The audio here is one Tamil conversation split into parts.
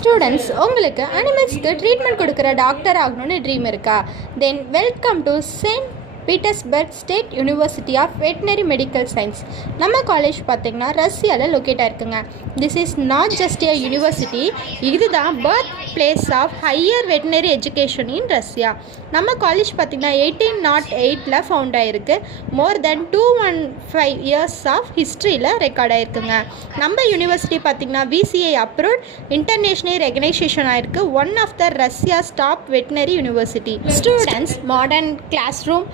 ஸ்டூடெண்ட்ஸ், உங்களுக்கு அனிமல்ஸ்க்கு ட்ரீட்மெண்ட் கொடுக்குற டாக்டர் ஆகணும்னு ட்ரீம் இருக்கா? Then welcome to Saint Petersburg State University of Veterinary Medical Science. நம்ம காலேஜ் பார்த்திங்கன்னா ரஷ்யாவில் லொக்கேட் ஆகிருக்குங்க. This is not just a university, இதுதான் birth place of higher veterinary education in Russia. நம்ம காலேஜ் பார்த்திங்கன்னா 1808 ஃபவுண்ட் ஆகிருக்கு. மோர் தென் 215 இயர்ஸ் ஆஃப் ஹிஸ்ட்ரியில் ரெக்கார்ட் ஆகிருக்குங்க. நம்ம யூனிவர்சிட்டி பார்த்திங்கன்னா VCA அப்ரூவ்ட், இன்டர்நேஷ்னல் ரெகனைசேஷன் ஆகிருக்கு. One of the Russia's top veterinary university. Students modern class room,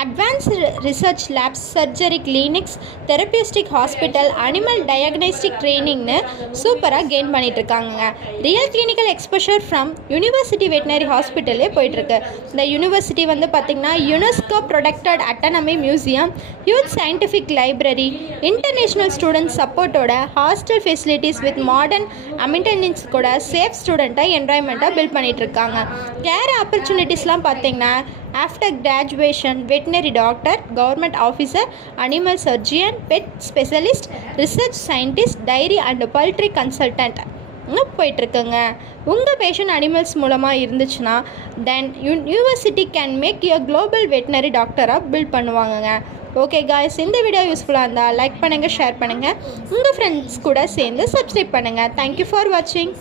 advanced research labs, surgery clinics, therapeutic hospital, animal diagnostic ட்ரைனிங்னு சூப்பராக கெயின் பண்ணிகிட்ருக்காங்க. Real clinical exposure from university veterinary ஹாஸ்பிட்டலே போயிட்டுருக்கு. இந்த யூனிவர்சிட்டி பார்த்திங்கன்னா UNESCO protected autonomy museum, huge scientific library, international student சப்போர்ட்டோட hostel facilities with modern amenities கூட சேஃப் ஸ்டூடெண்ட்டாக என்வாயன்மெண்ட்டாக பில்ட் பண்ணிகிட்ருக்காங்க. கேர் ஆப்பர்ச்சுனிட்டிஸ்லாம் பார்த்திங்கன்னா after graduation veterinary doctor, government officer, animal surgeon, pet specialist, research scientist, dairy and poultry consultant போயிட்டுருக்குங்க. உங்கள் பேஷண்ட் அனிமல்ஸ் மூலமாக இருந்துச்சுன்னா then university can make you global veterinary டாக்டராக பில்ட் பண்ணுவாங்கங்க. ஓகே காய்ஸ், இந்த வீடியோ யூஸ்ஃபுல்லாக இருந்தால் லைக் பண்ணுங்கள், ஷேர் பண்ணுங்கள், உங்கள் ஃப்ரெண்ட்ஸ் கூட சேர்ந்து சப்ஸ்கிரைப் பண்ணுங்கள். தேங்க்யூ ஃபார் வாட்சிங்.